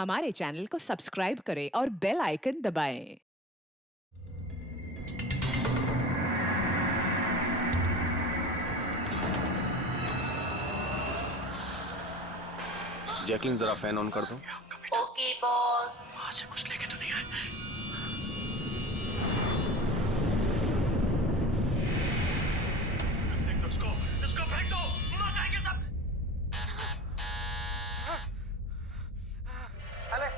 हमारे चैनल को सब्सक्राइब करें और बेल आइकन दबाएं। जैकलिन जरा फैन ऑन कर दो। Okay boss. वहां से कुछ लेके तो नहीं आए? इसको फेंक दो, मर जाएंगे सब। खाले,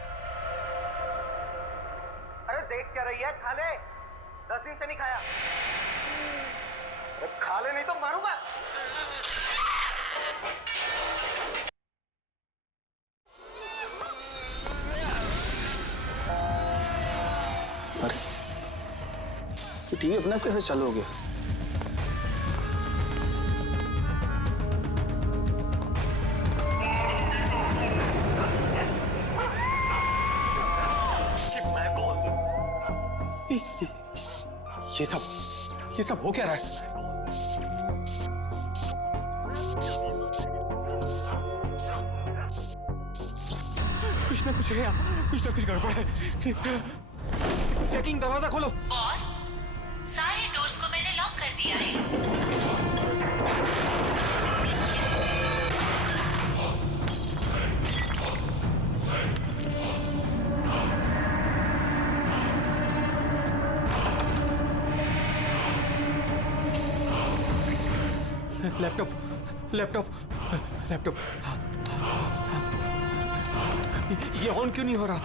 अरे देख क्या रही है? खाले, 10 दिन से नहीं खाया। अरे खा ले नहीं तो मारूंगा। अरे तो टीवी अपने आप कैसे चालू हो गया? ये सब हो क्या रहा है? कुछ ना कुछ गड़बड़ है। चेकिंग, दरवाजा खोलो। बॉस, सारे डोर्स को मैंने लॉक कर दिया है। लैपटॉप ये ऑन क्यों नहीं हो रहा?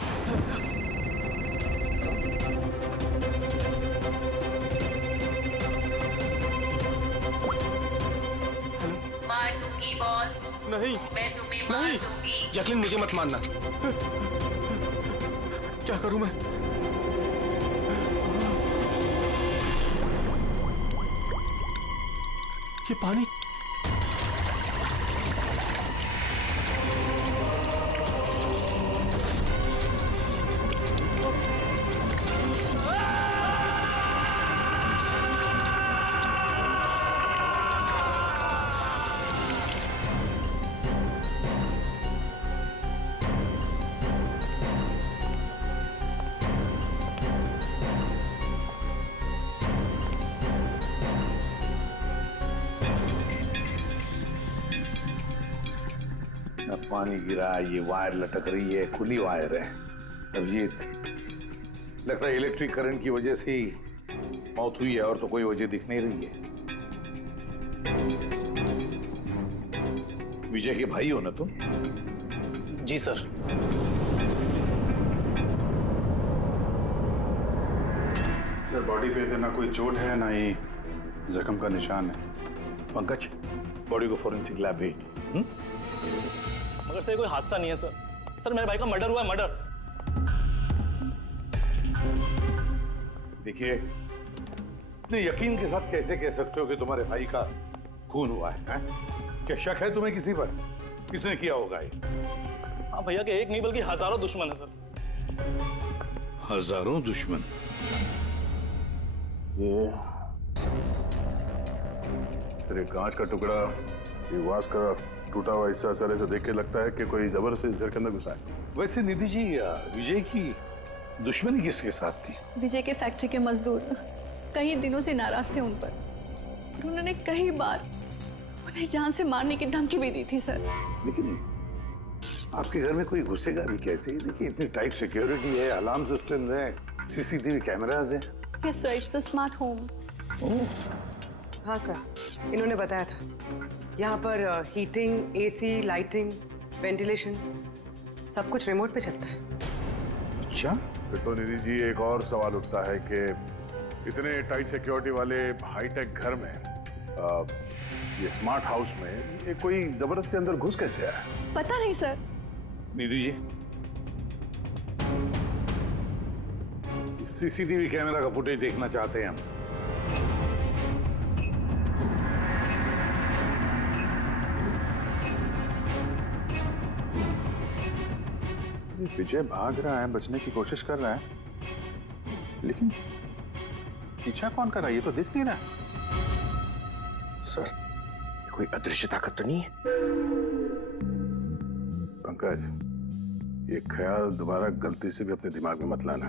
मार दूंगी बॉस, नहीं मैं तुम्हें मार नहीं। दूंगी। जैकलिन मुझे मत मारना। क्या करूं मैं? ये पानी पानी गिरा, ये वायर लटक रही है, खुली वायर है। अभिजीत, लगता है इलेक्ट्रिक करंट की वजह से ही मौत हुई है, और तो कोई वजह दिख नहीं रही है। विजय के भाई हो ना तुम? जी सर। सर, बॉडी पे तो ना कोई चोट है ना ही जख्म का निशान है। पंकज, बॉडी को फोरेंसिक लैब भेज दो। मगर सर कोई हादसा नहीं है सर। सर मेरे भाई का मर्डर हुआ है, मर्डर। देखिए, इतने यकीन के साथ कैसे कह सकते हो कि तुम्हारे भाई का खून हुआ है? क्या शक है तुम्हें किसी पर? किसने किया होगा ये? हाँ भैया के एक नहीं बल्कि हजारों दुश्मन है सर। हजारों दुश्मन? ये तेरे कांच का टुकड़ा, ये वास का टूटा हुआ हिस्सा सर ऐसे देख के लगता है कि कोई जबरदस्ती इस घर के अंदर घुसा है। वैसे निधि जी, विजय की दुश्मनी किसके साथ थी? विजय के फैक्ट्री के मजदूर कई दिनों से नाराज थे उन पर, और उन्होंने कई बार उन्हें जान से मारने की धमकी भी दी थी सर। लेकिन आपके घर में कोई घुसेगा भी कैसे? देखिए, इतनी टाइट सिक्योरिटी है, अलार्म सिस्टम है, सीसीटीवी कैमराज है। Yes sir, it's a smart home. हाँ सर, इन्होंने बताया था। यहाँ पर हीटिंग, एसी, लाइटिंग, वेंटिलेशन सब कुछ रिमोट पे चलता है। अच्छा, फिर तो निधि जी एक और सवाल उठता है कि इतने टाइट सिक्योरिटी वाले हाईटेक घर में ये स्मार्ट हाउस में ये कोई जबरदस्ती अंदर घुस कैसे आया? पता नहीं sir. Nidhi ji, CCTV camera का फुटेज देखना चाहते हैं हम। विजय भाग रहा है, बचने की कोशिश कर रहा है, लेकिन पीछा कौन कर रहा है ये तो दिख नहीं रहा। सर, कोई अदृश्य ताकत तो नहीं है? पंकज, ये ख्याल दोबारा गलती से भी अपने दिमाग में मत लाना,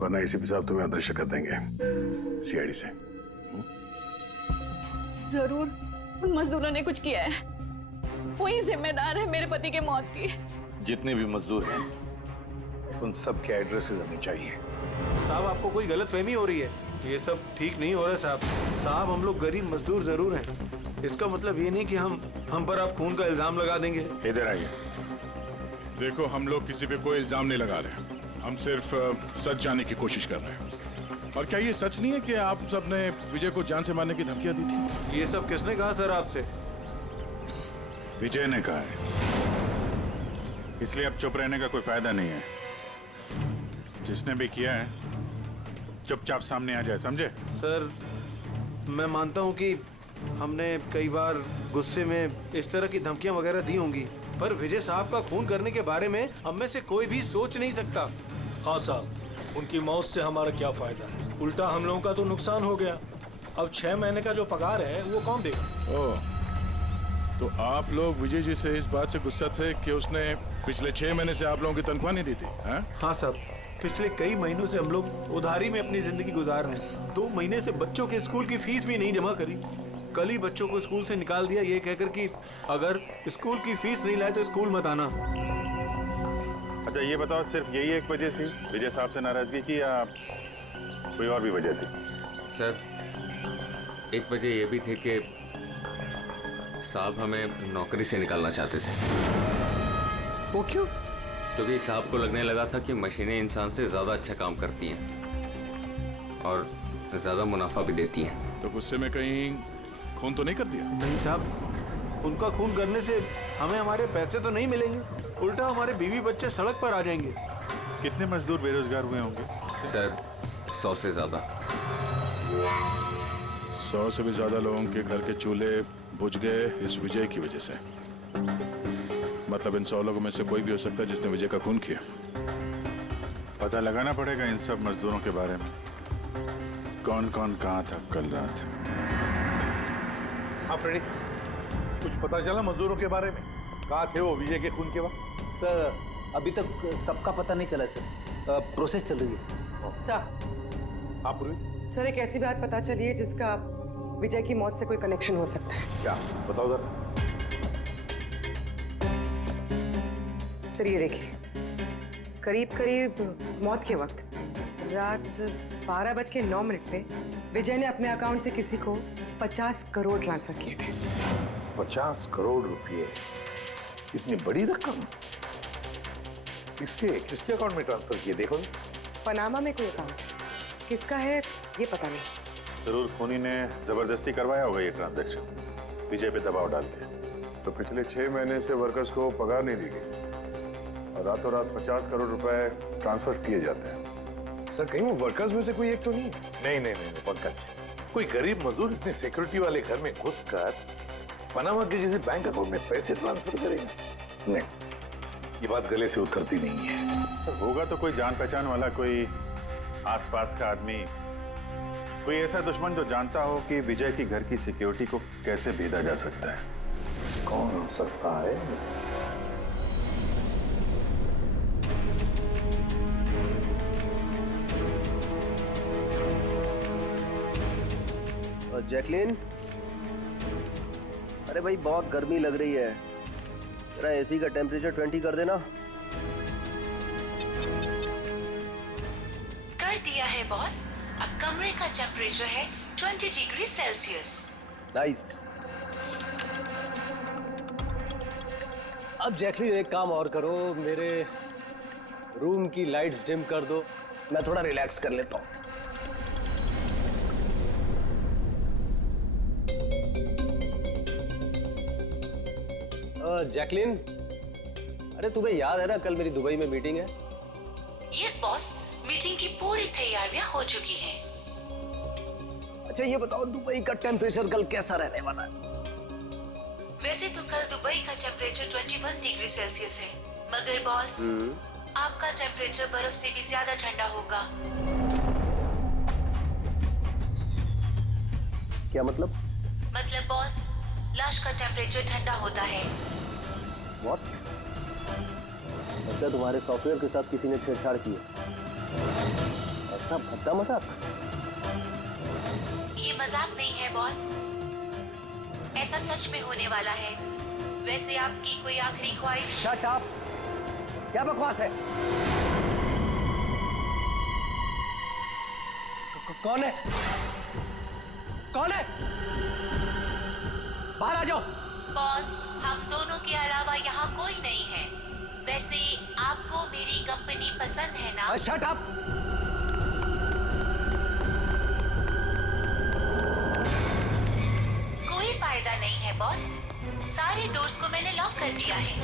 वरना एसीपी साहब तुम्हें अदृश्य कर देंगे सीआईडी से। जरूर उन मजदूरों ने कुछ किया है, वही जिम्मेदार है मेरे पति के मौत की। जितने भी मजदूर हैं उन सब के एड्रेसेस हमें चाहिए। साहब आपको कोई गलतफहमी हो रही है, ये सब ठीक नहीं हो रहा साहब। साहब हम लोग गरीब मजदूर जरूर हैं, इसका मतलब ये नहीं कि हम पर आप खून का इल्जाम लगा देंगे। इधर आइए। देखो, हम लोग किसी पे कोई इल्जाम नहीं लगा रहे, हम सिर्फ सच जानने की कोशिश कर रहे हैं। और क्या ये सच नहीं है कि आप सबने विजय को जान से मारने की धमकियां दी थी? ये सब किसने कहा सर आपसे? विजय ने कहा है, इसलिए अब चुप रहने का कोई फायदा नहीं है। जिसने भी किया है चुपचाप सामने आ जाए, समझे? सर मैं मानता हूँ कि हमने कई बार गुस्से में इस तरह की धमकियां वगैरह दी होंगी, पर विजय साहब का खून करने के बारे में हम में से कोई भी सोच नहीं सकता। हाँ साहब, उनकी मौत से हमारा क्या फायदा, उल्टा हम लोगों का तो नुकसान हो गया। अब 6 महीने का जो पगार है वो कौन देगा? ओह, तो आप लोग विजय जी से इस बात से गुस्सा थे कि उसने पिछले 6 महीने से आप लोगों की तनख्वाह नहीं दी थी? हाँ साहब, पिछले कई महीनों से हम लोग उधारी में अपनी जिंदगी गुजार रहे हैं। 2 महीने से बच्चों के स्कूल की फीस भी नहीं जमा करी। कल ही बच्चों को स्कूल से निकाल दिया ये कहकर कि अगर स्कूल की फीस नहीं लाए तो स्कूल मत आना। अच्छा ये बताओ, सिर्फ यही एक वजह थी विजय साहब से नाराजगी की या कोई और भी वजह थी? सर एक वजह ये भी थी कि साहब हमें नौकरी से निकालना चाहते थे। वो क्यों? क्योंकि साहब को लगने लगा था कि मशीनें इंसान से ज़्यादा अच्छा काम करती हैं और ज़्यादा मुनाफा भी देती हैं। तो गुस्से में कहीं खून तो नहीं कर दिया? नहीं साहब, उनका खून करने से हमें हमारे पैसे तो नहीं मिलेंगे, उल्टा हमारे बीवी बच्चे सड़क पर आ जाएंगे। कितने मजदूर बेरोजगार हुए होंगे? सर 100 से ज़्यादा। 100 से भी ज़्यादा लोगों के घर के चूल्हे बुझ गए इस विजय की वजह से। मतलब इन 100 लोगों में से कोई भी हो सकता है जिसने विजय का खून किया। पता लगाना पड़ेगा इन सब मजदूरों के बारे में, कौन कौन कहाँ था कल रात। हाँ फ्रेडी, कुछ पता चला मजदूरों के बारे में? कहाँ थे वो विजय के खून के वक्त? सर अभी तक सबका पता नहीं चला सर, प्रोसेस चल रही है। सर आप पूरी सर एक ऐसी बात पता चली है जिसका विजय की मौत से कोई कनेक्शन हो सकता है। क्या बताओ जरा। सर ये देखिए, करीब करीब मौत के वक्त रात 12:09 पे विजय ने अपने अकाउंट से किसी को 50 करोड़ ट्रांसफर किए थे। 50 करोड़ रुपए, इतनी बड़ी रकम किसके किसके अकाउंट में ट्रांसफर किए? देखो, पनामा में कोई अकाउंट, किसका है ये पता नहीं। जरूर खूनी ने जबरदस्ती करवाया होगा ये ट्रांजैक्शन, विजय पे दबाव डाल के। तो पिछले 6 महीने से वर्कर्स को पगार नहीं दी गई और रातों रात 50 करोड़ रुपए ट्रांसफर किए जाते हैं। सर कहीं वो वर्कर्स में से कोई एक तो नहीं? नहीं पंकज, कोई गरीब मजदूर इतने सिक्योरिटी वाले घर में घुसकर पनामा के जैसे बैंक अकाउंट में पैसे ट्रांसफर करेगा? नहीं, ये बात गले से उतरती नहीं है। सर होगा तो कोई जान पहचान वाला, कोई आसपास का आदमी, कोई ऐसा दुश्मन जो जानता हो कि विजय की घर की सिक्योरिटी को कैसे भेदा जा सकता है। कौन हो सकता है? जैकलिन, अरे भाई बहुत गर्मी लग रही है, तेरा एसी का टेम्परेचर 20 कर देना। कर दिया है बॉस, अब कमरे का टेम्परेचर है 20 डिग्री सेल्सियस। नाइस। अब जैकलिन एक काम और करो, मेरे रूम की लाइट्स डिम कर दो, मैं थोड़ा रिलैक्स कर लेता हूँ। जैकलिन, अरे तुम्हें याद है ना कल मेरी दुबई में मीटिंग है? यस बॉस, मीटिंग की पूरी तैयारियां हो चुकी हैं। अच्छा ये बताओ दुबई का टेम्परेचर कल कैसा रहने वाला है? वैसे तो कल दुबई का टेम्परेचर 21 डिग्री सेल्सियस है, मगर बॉस आपका टेम्परेचर बर्फ से भी ज्यादा ठंडा होगा। क्या मतलब? मतलब बॉस, लाश का टेम्परेचर ठंडा होता है। What? लगता है तुम्हारे सॉफ्टवेयर के साथ किसी ने छेड़छाड़ की है। ऐसा भद्दा मजाक? ये मजाक नहीं है बॉस, ऐसा सच में होने वाला है। वैसे आपकी कोई आखिरी ख्वाहिश? Shut up! क्या बकवास है? कौन है? कौन है? बाहर आ जाओ। बॉस, हम दोनों के अलावा यहाँ कोई नहीं है। वैसे आपको मेरी कंपनी पसंद है ना? Shut up! कोई फायदा नहीं है बॉस, सारे डोर्स को मैंने लॉक कर दिया है।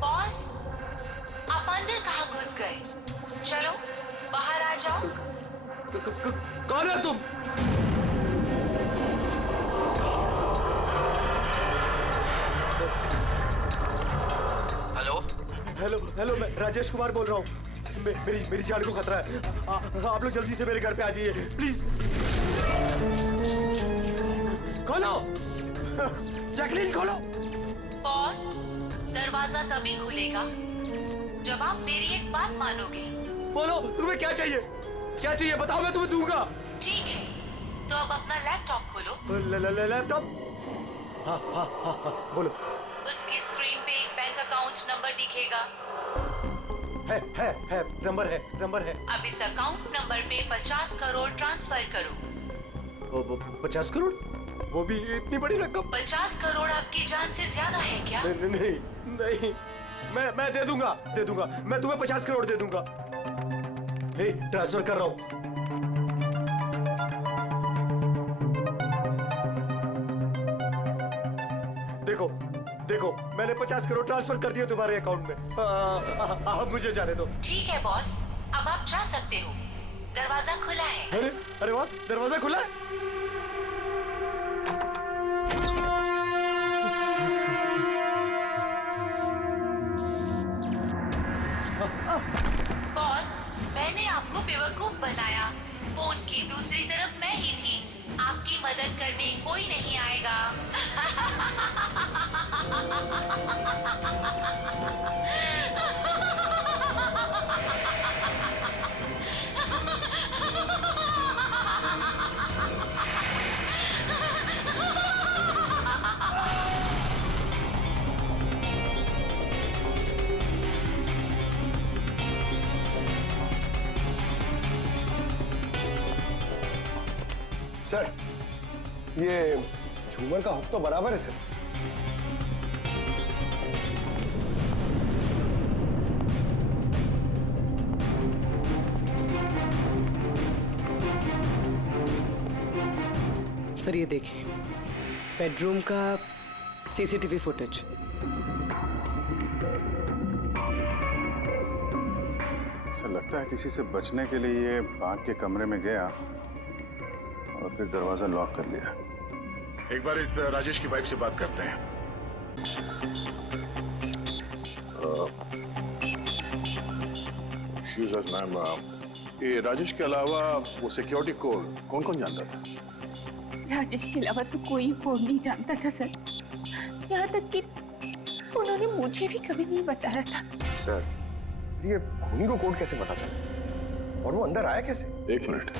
बॉस, आप अंदर कहाँ घुस गए? चलो बाहर आ जाओ। कौन है तुम? हेलो हेलो हेलो, मैं राजेश कुमार बोल रहा हूँ। मेरी जान को खतरा है। आप लोग जल्दी से मेरे घर पे आ जाइए प्लीज। खोलो जैकलीन, खोलो। बॉस, दरवाजा तभी खुलेगा जब आप मेरी एक बात मानोगे। बोलो तुम्हें क्या चाहिए? क्या चाहिए बताओ, मैं तुम्हें दूंगा। ठीक है, तो अब अपना लैपटॉप खोलो। लैपटॉप? हाँ हाँ हाँ हाँ, बोलो। उसकी स्क्रीन पे एक बैंक अकाउंट नंबर दिखेगा। है नंबर है। अब इस अकाउंट नंबर पे 50 करोड़ ट्रांसफर करो। 50 करोड़? वो भी इतनी बड़ी रकम? 50 करोड़ आपकी जान से ज्यादा है क्या? नहीं, मैं दे दूंगा। मैं तुम्हें 50 करोड़ दे दूंगा। ट्रांसफर कर रहा हूँ। देखो मैंने 50 करोड़ ट्रांसफर कर दिए तुम्हारे अकाउंट में। अब मुझे जाने दो। ठीक है बॉस, अब आप जा सकते हो। दरवाजा खुला है। अरे वाह, दरवाजा खुला है। बॉस, मैंने आपको बेवकूफ बनाया। फोन की दूसरी तरफ मैं ही थी। आपकी मदद करने कोई नहीं आएगा। सर, ये झूमर का हुक तो बराबर है सर। सर ये देखिए, बेडरूम का सीसीटीवी फुटेज। सर लगता है किसी से बचने के लिए ये बाग के कमरे में गया और फिर दरवाजा लॉक कर लिया। एक बार इस राजेश की वाइफ से बात करते हैं। एक्सक्यूज अस मैम, ये राजेश के अलावा वो सिक्योरिटी कोड कौन कौन जानता था? राजेश के अलावा तो कोई कोड नहीं जानता था सर। यहाँ तक कि उन्होंने मुझे भी कभी नहीं बताया था। सर, ये खूनी को कोड कैसे पता चला और वो अंदर आया कैसे? एक मिनट,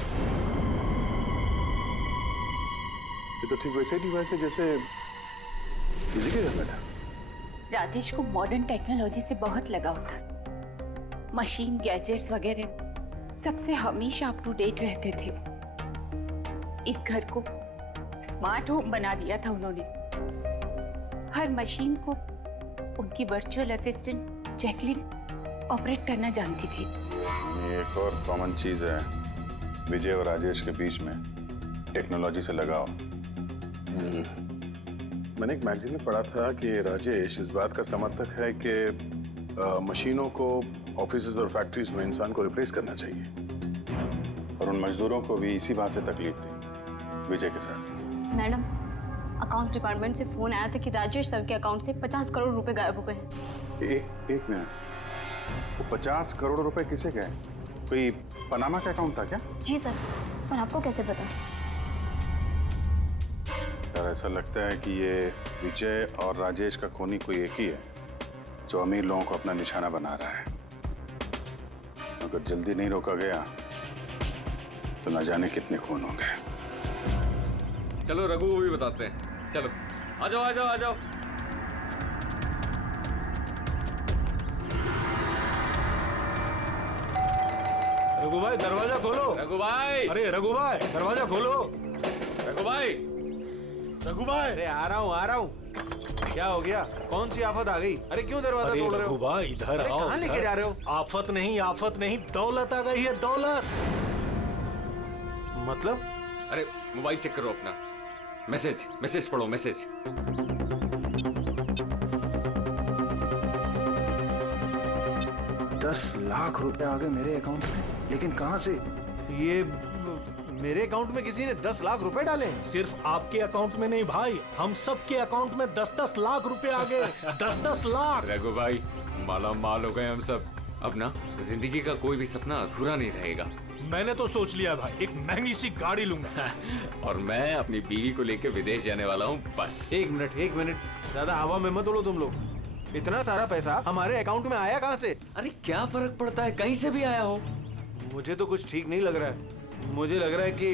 ये तो ठीक वैसे डिवाइस है जैसे किसी के घर में था। राजेश को मॉडर्न टेक्नोलॉजी से बहुत लगाव था। मशीन, गैजेट्स वगैरह सबसे हमेशा अप टू डेट रहते थे। इस घर को स्मार्ट होम बना दिया था उन्होंने। हर मशीन को उनकी वर्चुअल असिस्टेंट जैकलिन ऑपरेट करना जानती थी। ये एक और कॉमन चीज है विजय और राजेश के बीच में, टेक्नोलॉजी से लगाव। मैंने एक मैगजीन में पढ़ा था कि राजेश इस बात का समर्थक है कि मशीनों को ऑफिसेज और फैक्ट्रीज में इंसान को रिप्लेस करना चाहिए। और उन मजदूरों को भी इसी बात से तकलीफ थी विजय के साथ। मैडम, अकाउंट डिपार्टमेंट से फोन आया था कि राजेश सर के अकाउंट से 50 करोड़ रुपए गायब हो गए हैं। एक मिनट, वो 50 करोड़ रुपए किसे गए? कोई पनामा का अकाउंट था क्या? जी सर, पर आपको कैसे पता? यार ऐसा लगता है कि ये विजय और राजेश का खूनी कोई एक ही है जो अमीर लोगों को अपना निशाना बना रहा है। अगर जल्दी नहीं रोका गया तो न जाने कितने खून होंगे। चलो रघु को भी बताते हैं। चलो आ जाओ आ जाओ आ जाओ। रघु भाई दरवाजा खोलो। रघु भाई, अरे रघु भाई दरवाजा खोलो। रघु भाई, रघु भाई, अरे आ रहा हूँ। क्या हो गया? कौन सी आफत आ गई? अरे क्यों दरवाजा तोड़ रहे हो? रघु भाई इधर आओ। कहाँ लेके जा रहे हो? आफत नहीं, दौलत आ गई है, दौलत। मतलब? अरे मोबाइल चेक करो अपना। मैसेज पढ़ो, मैसेज। 10 लाख रुपए आ गए मेरे अकाउंट में, लेकिन कहाँ से? ये मेरे अकाउंट में किसी ने 10 लाख रुपए डाले? सिर्फ आपके अकाउंट में नहीं भाई, हम सब के अकाउंट में 10-10 लाख रुपए आ गए। 10-10 लाख। रघु भाई माला माल हो गए हम सब। अब ना जिंदगी का कोई भी सपना अधूरा नहीं रहेगा। मैंने तो सोच लिया भाई, एक महंगी सी गाड़ी लूंगा। और मैं अपनी बीवी को लेकर विदेश जाने वाला हूँ बस। एक मिनट, ज्यादा हवा में मत उड़ो तुम लोग। इतना सारा पैसा हमारे अकाउंट में आया कहाँ से? अरे क्या फर्क पड़ता है, कहीं से भी आया हो। मुझे तो कुछ ठीक नहीं लग रहा है। मुझे लग रहा है कि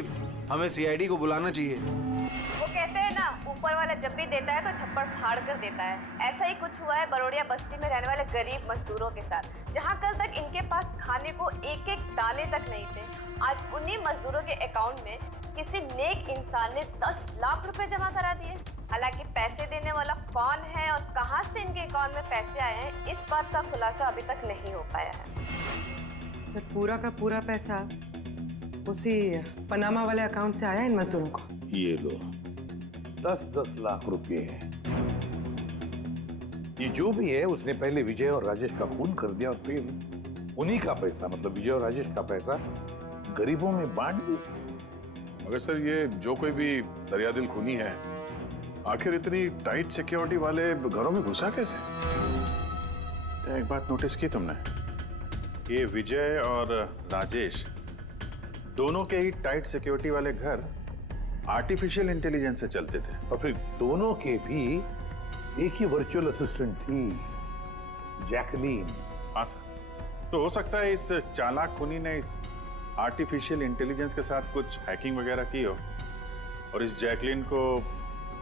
हमें सीआईडी को बुलाना चाहिए। वो कहते हैं ना, ऊपर वाला जब भी देता है तो छप्पड़ फाड़ कर देता है। ऐसा ही कुछ हुआ है बरोड़िया बस्ती में रहने वाले गरीब मजदूरों के साथ, जहां कल तक इनके पास खाने को एक एक दाने तक नहीं थे। आज उन्हीं मजदूरों के अकाउंट में किसी नेक इंसान ने 10 लाख रुपए जमा करा दिए। हालांकि पैसे देने वाला कौन है और कहां से इनके अकाउंट में पैसे आए हैं, इस बात का खुलासा अभी तक नहीं हो पाया है। सर पूरा का पूरा पैसा उसी पनामा वाले अकाउंट से आया इन मजदूरों को। ये लो 10-10 लाख रुपए है। ये जो भी है उसने पहले विजय और राजेश का खून कर दिया और फिर उन्हीं का पैसा, मतलब विजय और राजेश का पैसा गरीबों में बांट दिया। मगर सर ये जो कोई भी दरियादिल खूनी है, आखिर इतनी टाइट सिक्योरिटी वाले घरों में घुसा कैसे? क्या एक बात नोटिस की तुमने? ये विजय और राजेश दोनों के ही टाइट सिक्योरिटी वाले घर आर्टिफिशियल इंटेलिजेंस से चलते थे, और फिर दोनों के भी एक ही वर्चुअल असिस्टेंट थी, जैकलीन। हाँ सर, तो हो सकता है इस चालाक खूनी ने इस आर्टिफिशियल इंटेलिजेंस के साथ कुछ हैकिंग वगैरह की हो और इस जैकलीन को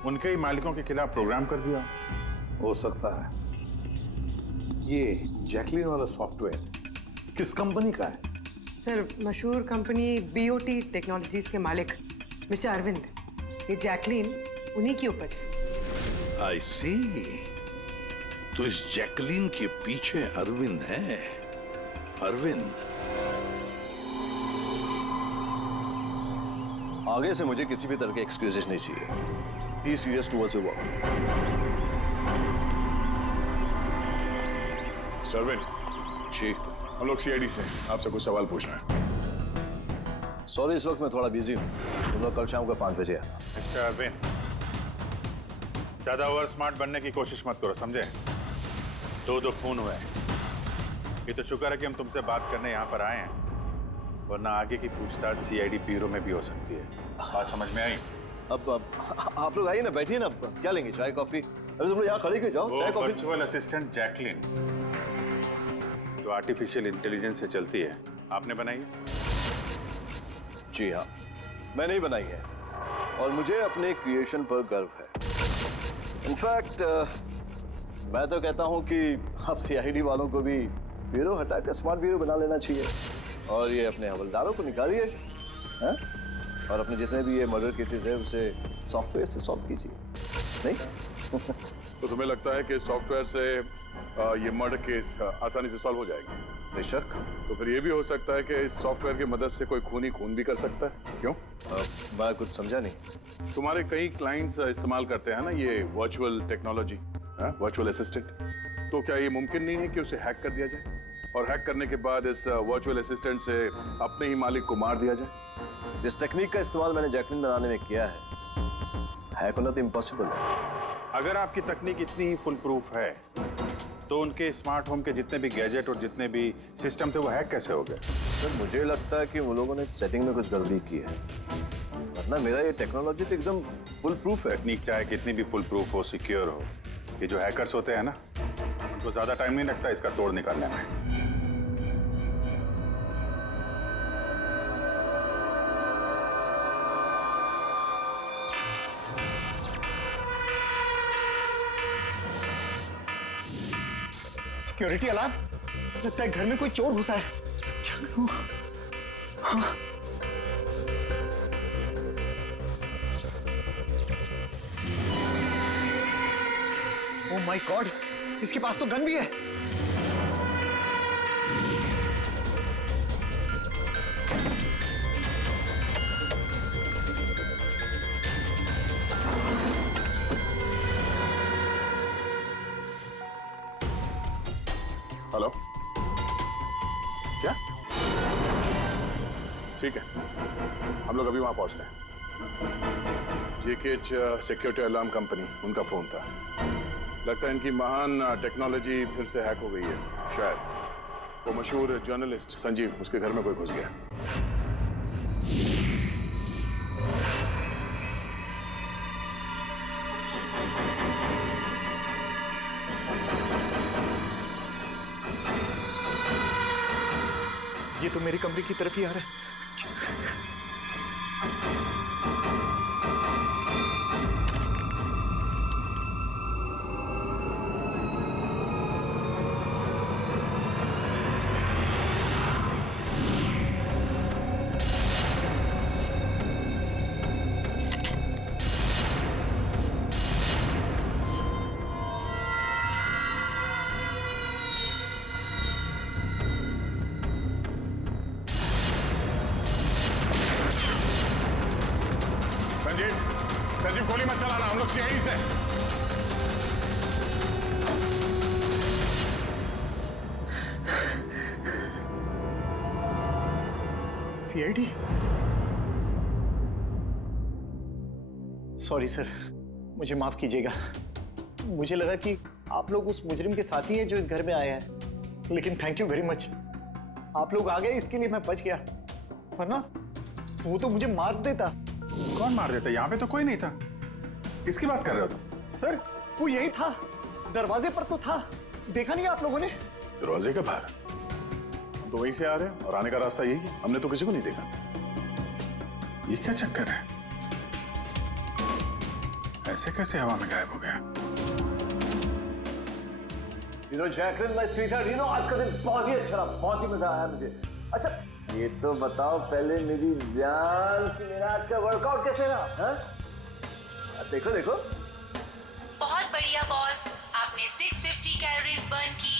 उनके ही मालिकों के खिलाफ प्रोग्राम कर दिया। हो सकता है। ये जैकलीन वाला सॉफ्टवेयर किस कंपनी का है? सर मशहूर कंपनी बीओटी टेक्नोलॉजीज के मालिक मिस्टर अरविंद, ये जैकलीन उन्हीं की उपज है। आई सी। तो इस जैकलीन के पीछे अरविंद है। अरविंद। आगे से मुझे किसी भी तरह के एक्सक्यूजेस नहीं चाहिए। Be serious towards your work. Sarvin ji, हम लोग सीआईडी से आपसे कुछ सवाल पूछ रहे हैं। सॉरी, इस वक्त मैं थोड़ा बिजी हूँ। तुम लोग कल शाम को 5 बजे आना। मिस्टर अरविंद, ज्यादा ओवर स्मार्ट बनने की कोशिश मत करो, समझे? 2 खून हुए। ये तो शुक्र है कि हम तुमसे बात करने यहाँ पर आए हैं, वरना आगे की पूछताछ सीआईडी ब्यूरो में भी हो सकती है। बात समझ में आई? अब आप लोग आइए ना, बैठिए ना। क्या लेंगे, चाय कॉफी? अरे तुम लोग यहाँ खड़े क्यों? जाओ चाय कॉफी। वर्चुअल असिस्टेंट जैकलीन जो आर्टिफिशियल इंटेलिजेंस से चलती है, आपने बनाई है? जी हाँ, मैंने ही बनाई है और मुझे अपने क्रिएशन पर गर्व है। इनफैक्ट मैं तो कहता हूँ कि आप सीआईडी वालों को भी ब्यूरो हटाकर स्मार्ट ब्यूरो बना लेना चाहिए और ये अपने हवलदारों को निकालिए, हैं? और अपने जितने भी ये मर्डर केसेस है उसे सॉफ्टवेयर से सॉल्व कीजिए, नहीं? तो तुम्हें लगता है कि सॉफ्टवेयर से ये मर्डर केस आसानी से सॉल्व हो जाएगा? बेशक। तो फिर ये भी हो सकता है कि इस सॉफ्टवेयर की मदद से कोई खूनी खून भी कर सकता है। क्यों? मैं कुछ समझा नहीं। तुम्हारे कई क्लाइंट्स इस्तेमाल करते हैं ना ये वर्चुअल टेक्नोलॉजी, वर्चुअल असिस्टेंट। तो क्या ये मुमकिन नहीं है कि उसे हैक कर दिया जाए और हैक करने के बाद इस वर्चुअल असिस्टेंट से अपने ही मालिक को मार दिया जाए? इस टेक्निक का इस्तेमाल मैंने जैकलीन बनाने में किया है। हैक होना तो इम्पॉसिबल है। अगर आपकी तकनीक इतनी ही फुल प्रूफ है तो उनके स्मार्ट होम के जितने भी गैजेट और जितने भी सिस्टम थे वो हैक कैसे हो गए? सर मुझे लगता है कि वो लोगों ने सेटिंग में कुछ गलती की है, वरना मेरा ये टेक्नोलॉजी तो एकदम फुल प्रूफ है। टेक्निक चाहे कितनी भी फुल प्रूफ हो, सिक्योर हो, ये जो हैकर्स होते हैं ना, उनको ज्यादा टाइम नहीं लगता इसका तोड़ निकालने में। सिक्योरिटी अलार्म, लगता है घर में कोई चोर घुसा है। क्या करूं? हाँ। ओह माय गॉड, इसके पास तो गन भी है। हेलो, क्या? ठीक है, हम लोग अभी वहां पहुंचते हैं। जेकेएच सिक्योरिटी अलार्म कंपनी, उनका फोन था। लगता है इनकी महान टेक्नोलॉजी फिर से हैक हो गई है। शायद वो मशहूर जर्नलिस्ट संजीव, उसके घर में कोई घुस गया। ये तो मेरी कमरे की तरफ ही आ रहा है। संजीव गोली मत चलाना, हम लोग सीआईडी से। सीआईडी? सॉरी सर, मुझे माफ कीजिएगा। मुझे लगा कि आप लोग उस मुजरिम के साथी हैं जो इस घर में आए हैं, लेकिन थैंक यू वेरी मच, आप लोग आ गए, इसके लिए मैं बच गया, वरना वो तो मुझे मार देता। कौन मार देता? यहाँ पे तो कोई नहीं था। किसकी बात कर रहे हो तुम? सर वो यही था, दरवाजे पर तो था, देखा नहीं आप लोगों ने? दरवाजे के बाहर? हम तो वहीं से आ रहे हैं और आने का रास्ता यही है, हमने तो किसी को नहीं देखा। ये क्या चक्कर है? ऐसे कैसे हवा में गायब हो गया? जैकलिन माय स्वीटहार्ट, आज का दिन बहुत ही अच्छा रहा, बहुत ही मजा आया मुझे। अच्छा ये तो बताओ पहले मेरी जान कि मेरा आज का वर्कआउट कैसे रहा? देखो देखो। बहुत बढ़िया बॉस, आपने 650 कैलोरीज बर्न की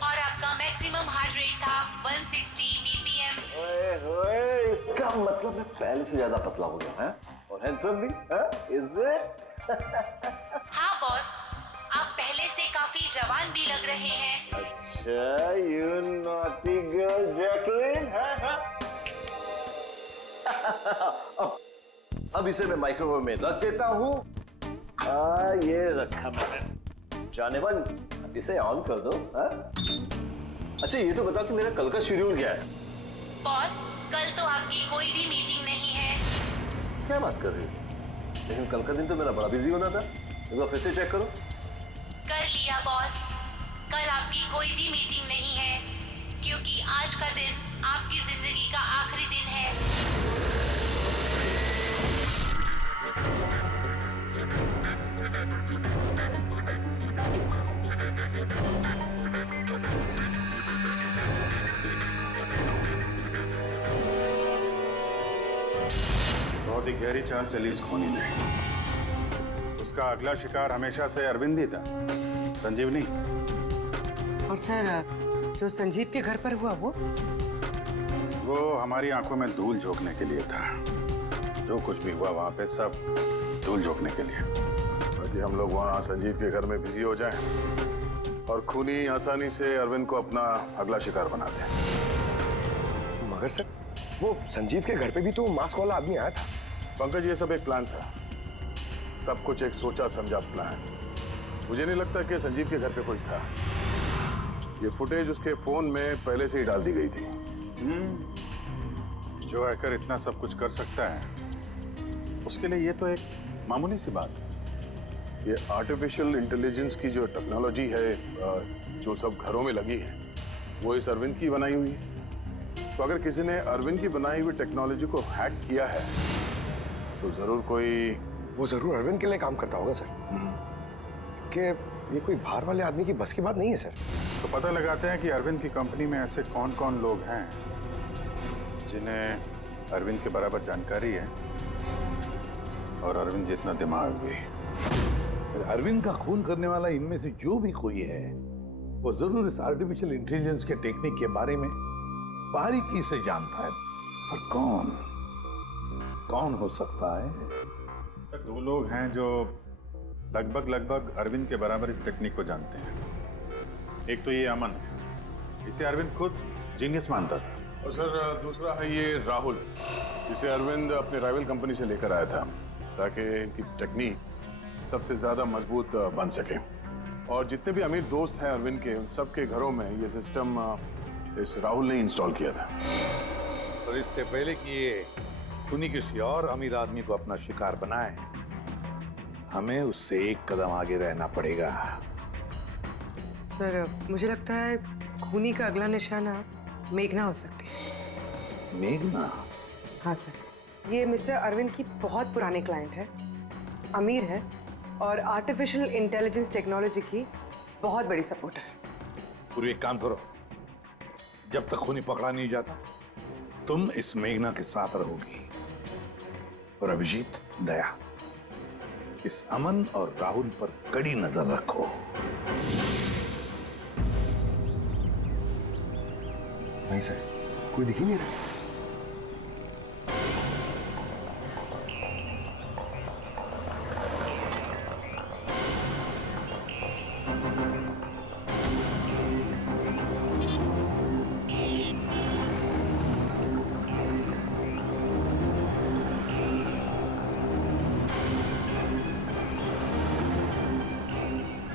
और आपका मैक्सिमम हार्ट रेट था 160 बीपीएम। ओए होए, इसका मतलब मैं पहले से ज्यादा पतला हो गया है और हैंडसम भी, इज इट? हाँ बॉस, आप पहले से काफी जवान भी लग रहे हैं। अच्छा, यू नॉटी गर्ल जैकलिन। अब इसे मैं माइक्रोवेव में रख देता हूँ। ये रखा मैंने। जाने मन, इसे ऑन कर दो। अच्छा ये तो बताओ कि मेरा कल का शेड्यूल क्या है? बॉस, कल तो आपकी कोई भी मीटिंग नहीं है। क्या बात कर रही हो? लेकिन कल का दिन तो मेरा बड़ा बिजी होना था। एक बार फिर से चेक करो। कर लिया बॉस, कल आपकी कोई भी मीटिंग नहीं है, क्योंकि आज का दिन आपकी जिंदगी का आखिरी दिन है। बहुत ही गहरी चाल चली इस खूनी में। उसका अगला शिकार हमेशा से अरविंद ही था, संजीव नहीं। और सर, जो संजीव के घर पर हुआ वो हमारी आंखों में धूल झोंकने के लिए था। जो कुछ भी हुआ वहां पे सब धूल झोंकने के लिए, ताकि हम लोग वहां संजीव के घर में बिजी हो जाएं और खूनी आसानी से अरविंद को अपना अगला शिकार बना दे। मगर सर, वो संजीव के घर पे भी तो मास्क वाला आदमी आया था। पंकज, ये सब एक प्लान था, सब कुछ एक सोचा समझा प्लान। मुझे नहीं लगता कि संजीव के घर पे कोई था। ये फुटेज उसके फोन में पहले से ही डाल दी गई थी। जो हैकर इतना सब कुछ कर सकता है, उसके लिए ये तो एक मामूली सी बात है। ये आर्टिफिशियल इंटेलिजेंस की जो टेक्नोलॉजी है, जो सब घरों में लगी है, वो इस अरविंद की बनाई हुई है। तो अगर किसी ने अरविंद की बनाई हुई टेक्नोलॉजी को हैक किया है तो जरूर वो जरूर अरविंद के लिए काम करता होगा सर, कि ये कोई बाहर वाले आदमी की बस की बात नहीं है सर। तो पता लगाते हैं कि अरविंद की कंपनी में ऐसे कौन कौन लोग हैं जिन्हें अरविंद के बराबर जानकारी है और अरविंद जितना दिमाग भी। अरविंद का खून करने वाला इनमें से जो भी कोई है, वो जरूर इस आर्टिफिशियल इंटेलिजेंस के टेक्निक के बारे में बारीकी से जानता है। पर कौन हो सकता है? सर, 2 लोग हैं जो लगभग अरविंद के बराबर इस टेक्निक को जानते हैं। एक तो ये अमन, इसे अरविंद खुद जीनियस मानता था। और सर दूसरा है ये राहुल, जिसे अरविंद अपने राइवल कंपनी से लेकर आया था ताकि इनकी टेक्निक सबसे ज्यादा मजबूत बन सके। और जितने भी अमीर दोस्त हैं अरविंद के, उन सबके घरों में ये सिस्टम इस राहुल ने इंस्टॉल किया था। और इससे पहले कि ये खूनी किसी और अमीर आदमी को अपना शिकार बनाए, हमें उससे एक कदम आगे रहना पड़ेगा। सर, मुझे लगता है खूनी का अगला निशाना मेघना हो सकती है। मेघना? हाँ सर, ये मिस्टर अरविंद की बहुत पुरानी क्लाइंट है, अमीर है और आर्टिफिशियल इंटेलिजेंस टेक्नोलॉजी की बहुत बड़ी सपोर्टर। पूरी एक काम करो, जब तक खूनी पकड़ा नहीं जाता तुम इस मेघना के साथ रहोगी। और अभिजीत, दया, इस अमन और राहुल पर कड़ी नजर रखो। नहीं सर, कोई दिख ही नहीं रहा।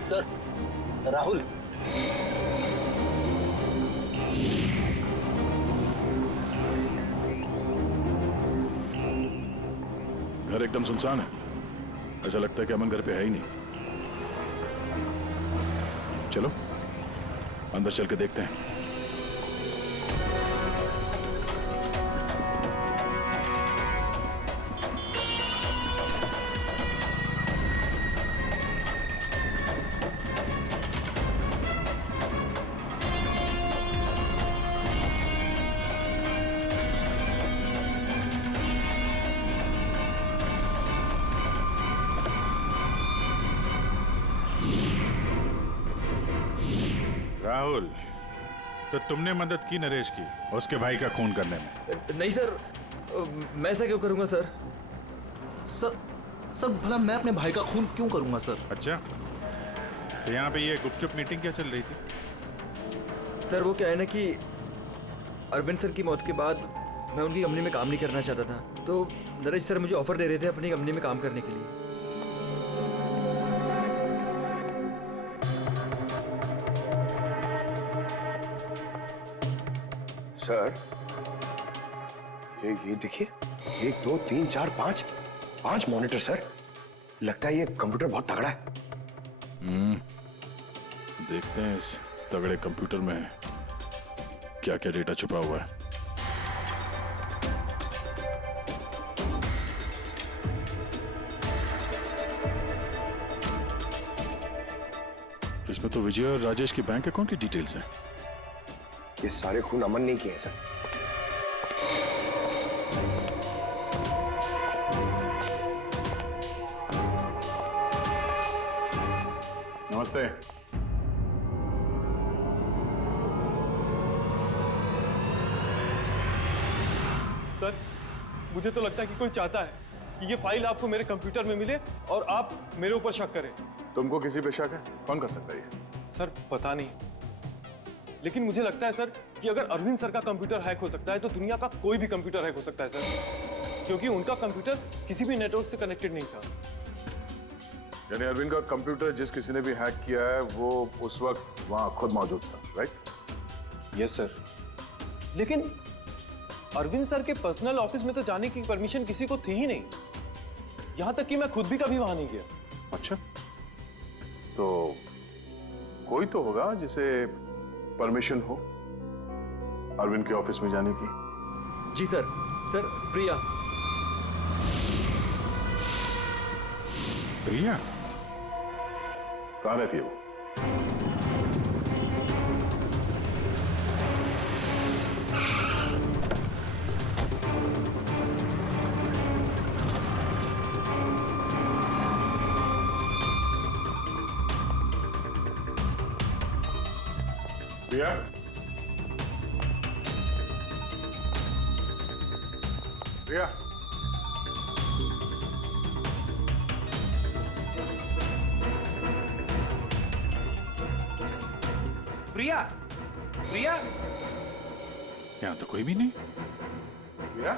सर, राहुल। घर एकदम सुनसान है, ऐसा लगता है कि अमन घर पे है ही नहीं। चलो अंदर चल के देखते हैं। राहुल, तो तुमने मदद की नरेश की उसके भाई का खून करने में? नहीं सर, मैं ऐसा क्यों करूंगा सर? सर भला मैं अपने भाई का खून क्यों करूंगा सर? अच्छा, तो यहाँ पे ये गुपचुप मीटिंग क्या चल रही थी? सर वो क्या है ना कि अरविंद सर की मौत के बाद मैं उनकी कंपनी में काम नहीं करना चाहता था, तो नरेश सर मुझे ऑफर दे रहे थे अपनी कंपनी में काम करने के लिए। सर, ये देखिए, 1 2 3 4 5 मॉनिटर सर। लगता है ये कंप्यूटर बहुत तगड़ा है। देखते हैं इस तगड़े कंप्यूटर में क्या क्या डेटा छुपा हुआ है। इसमें तो विजय और राजेश की बैंक अकाउंट की डिटेल्स हैं। ये सारे खून अमन नहीं किए हैं सर। नमस्ते। सर, मुझे तो लगता है कि कोई चाहता है कि ये फाइल आपको मेरे कंप्यूटर में मिले और आप मेरे ऊपर शक करें। तुमको किसी पे शक है? कौन कर सकता है ये? सर पता नहीं, लेकिन मुझे लगता है सर कि अगर अरविंद सर का कंप्यूटर हैक हो सकता है तो दुनिया का कोई भी कंप्यूटर हैक हो सकता है सर, क्योंकि उनका कंप्यूटर किसी भी नेटवर्क से कनेक्टेड नहीं था। यानी अरविंद का कंप्यूटर जिस किसी ने भी हैक किया है वो उस वक्त वहां खुद मौजूद था, राइट? Yes sir. लेकिन अरविंद सर के पर्सनल ऑफिस में तो जाने की परमिशन किसी को थी ही नहीं। यहां तक कि मैं खुद भी कभी वहां नहीं गया। अच्छा, तो कोई तो होगा जिसे परमिशन हो अरविंद के ऑफिस में जाने की। जी सर। सर, प्रिया। प्रिया कहाँ रहती है वो? प्रिया? प्रिया? प्रिया, प्रिया, यहाँ तो कोई भी नहीं। प्रिया?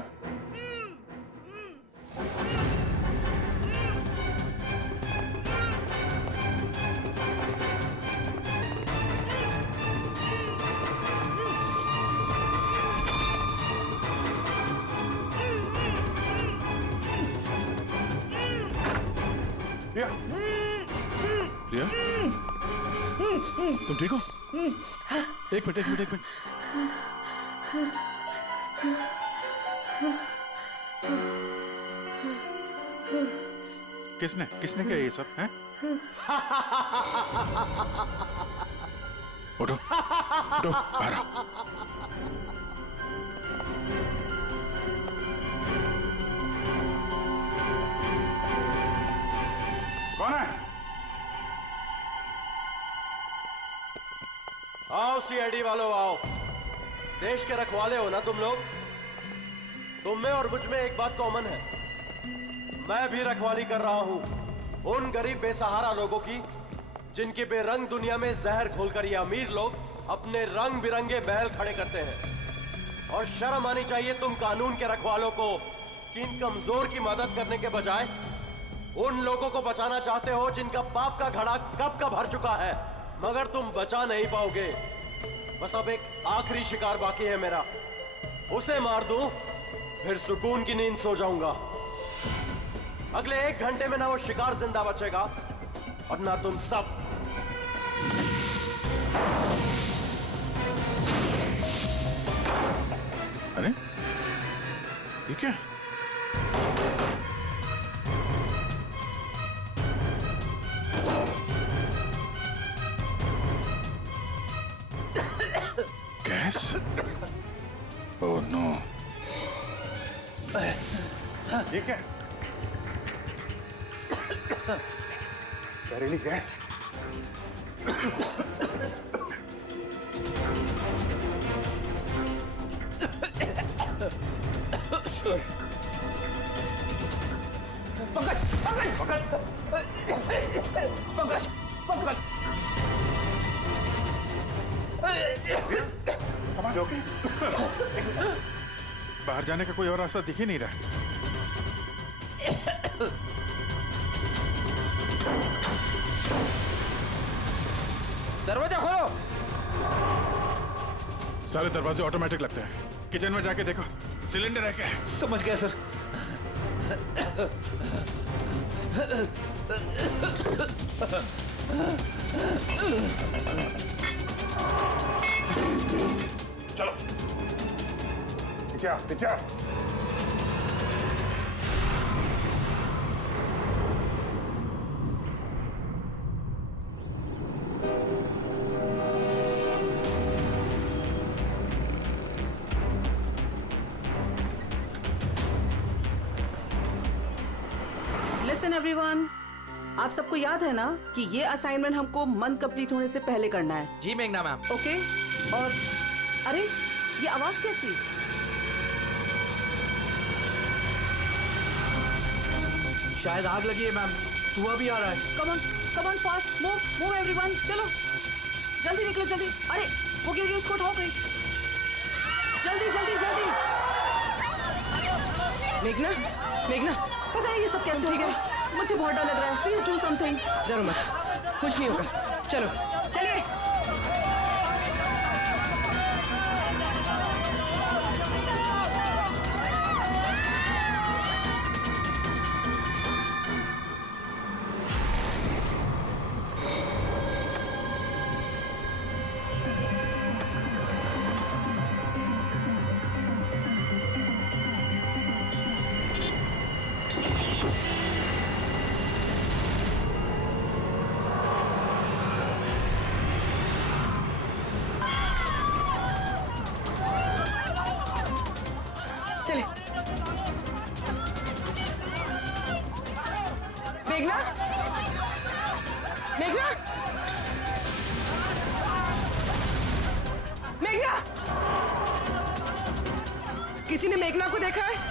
प्रिया? प्रिया? तुम ठीक हो? एक मिनट। किसने किया ये सब है? उठो बाहर आओ। कौन है? आओ सीआईडी वालों, आओ। देश के रखवाले हो ना तुम लोग? तुम में और मुझ में एक बात कॉमन है, मैं भी रखवाली कर रहा हूं उन गरीब बेसहारा लोगों की जिनकी बेरंग दुनिया में जहर घोलकर ये अमीर लोग अपने रंग बिरंगे महल खड़े करते हैं। और शर्म आनी चाहिए तुम कानून के रखवालों को कि इन कमजोर की मदद करने के बजाय उन लोगों को बचाना चाहते हो जिनका पाप का घड़ा कब का भर चुका है, मगर तुम बचा नहीं पाओगे। बस अब एक आखिरी शिकार बाकी है मेरा, उसे मार दूं फिर सुकून की नींद सो जाऊंगा। अगले 1 घंटे में ना वो शिकार जिंदा बचेगा और ना तुम सब। अरे ये क्या? गैस? Oh no. ये क्या? जहरीली गैस। समझ लो कि बाहर जाने का कोई और रास्ता दिख ही नहीं रहा। दरवाजा खोलो। सारे दरवाजे ऑटोमेटिक लगते हैं। किचन में जाके देखो सिलेंडर है क्या? समझ गया सर। चलो क्या? लिसन एवरीवन, आप सबको याद है ना कि ये असाइनमेंट हमको मंथ कंप्लीट होने से पहले करना है। जी मेघना मैम। ओके? और अरे ये आवाज कैसी? शायद आग लगी है मैम, धुआं भी आ रहा है। Come on fast, move everyone, चलो जल्दी निकलो जल्दी। अरे वो गिर गई, उसको उठाओ गई। जल्दी। मेघना, पता नहीं ये सब कैसे हो गया। मुझे बहुत डर लग रहा है, प्लीज डू समथिंग। डरो मत, कुछ नहीं होगा। चलो चलिए। चले। मेघना, मेघना, मेघना, किसी ने मेघना को देखा है?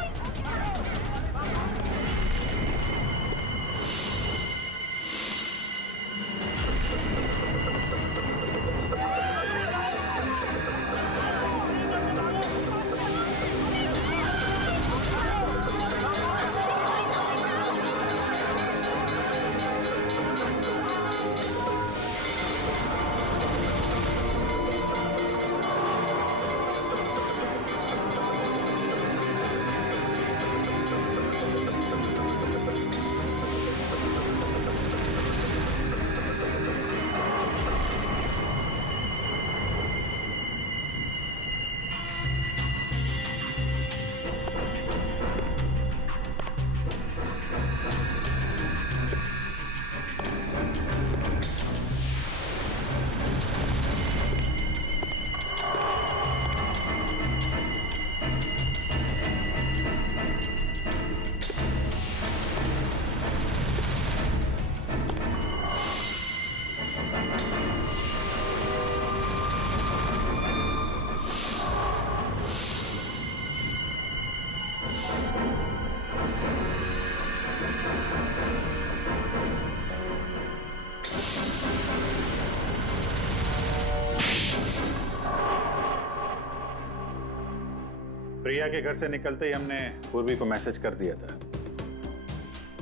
प्रिया के घर से निकलते ही हमने पूर्वी को मैसेज कर दिया था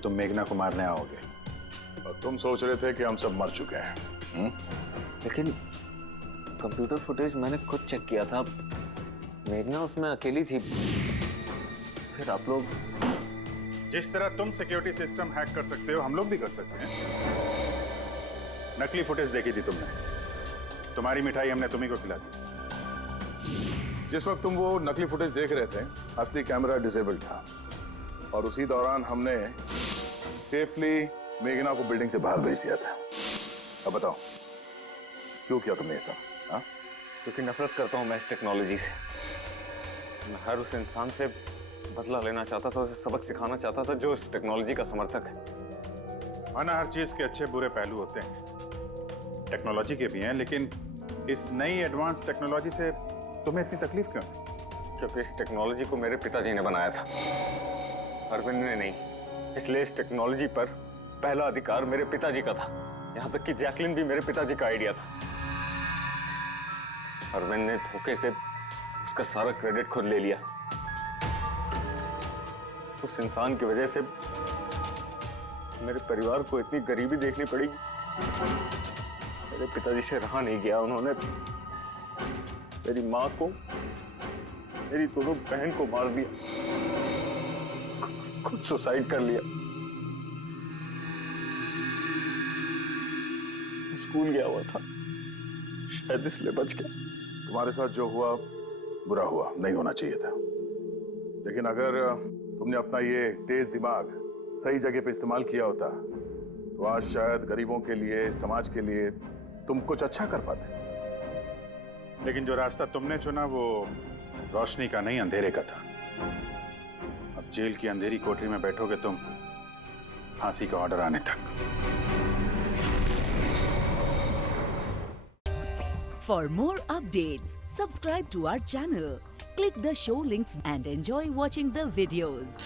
तुम मेघना को मारने आओगे, और तुम सोच रहे थे कि हम सब मर चुके हैं। लेकिन कंप्यूटर फुटेज मैंने खुद चेक किया था, मेघना उसमें अकेली थी। फिर आप लोग जिस तरह तुम सिक्योरिटी सिस्टम हैक कर सकते हो हम लोग भी कर सकते हैं। नकली फुटेज देखी थी तुमने, तुम्हारी मिठाई हमने तुम्ही को खिला दी। जिस वक्त तुम वो नकली फुटेज देख रहे थे असली कैमरा डिसेबल था, और उसी दौरान हमने सेफली मेघना को बिल्डिंग से बाहर भेज दिया था। अब बताओ क्यों किया तुमने ये सब? हाँ, क्योंकि नफरत करता हूँ मैं इस टेक्नोलॉजी से। मैं हर उस इंसान से बदला लेना चाहता था, उसे सबक सिखाना चाहता था जो इस टेक्नोलॉजी का समर्थक है। माना हर चीज के अच्छे बुरे पहलू होते हैं, टेक्नोलॉजी के भी हैं, लेकिन इस नई एडवांस टेक्नोलॉजी से तुम्हें इतनी तकलीफ क्यों? क्योंकि इस टेक्नोलॉजी को मेरे पिताजी ने बनाया था, अरविंद ने नहीं। इसलिए इस टेक्नोलॉजी पर पहला अधिकार मेरे पिताजी का था। यहाँ तक कि जैकलिन भी मेरे पिताजी का आइडिया था। अरविंद ने धोखे से उसका सारा क्रेडिट खुद ले लिया। उस इंसान की वजह से मेरे परिवार को इतनी गरीबी देखनी पड़ेगी। मेरे पिताजी से रहा नहीं गया, उन्होंने मेरी माँ को, मेरी दोनों बहन को मार दिया, खुद सुसाइड कर लिया। स्कूल गया हुआ था, शायद इसलिए बच गया। तुम्हारे साथ जो हुआ बुरा हुआ, नहीं होना चाहिए था। लेकिन अगर तुमने अपना ये तेज दिमाग सही जगह पे इस्तेमाल किया होता तो आज शायद गरीबों के लिए, समाज के लिए तुम कुछ अच्छा कर पाते। लेकिन जो रास्ता तुमने चुना वो रोशनी का नहीं, अंधेरे का था। अब जेल की अंधेरी कोठरी में बैठोगे तुम फांसी का ऑर्डर आने तक। For more updates, subscribe to our channel, click the show links and enjoy watching the videos.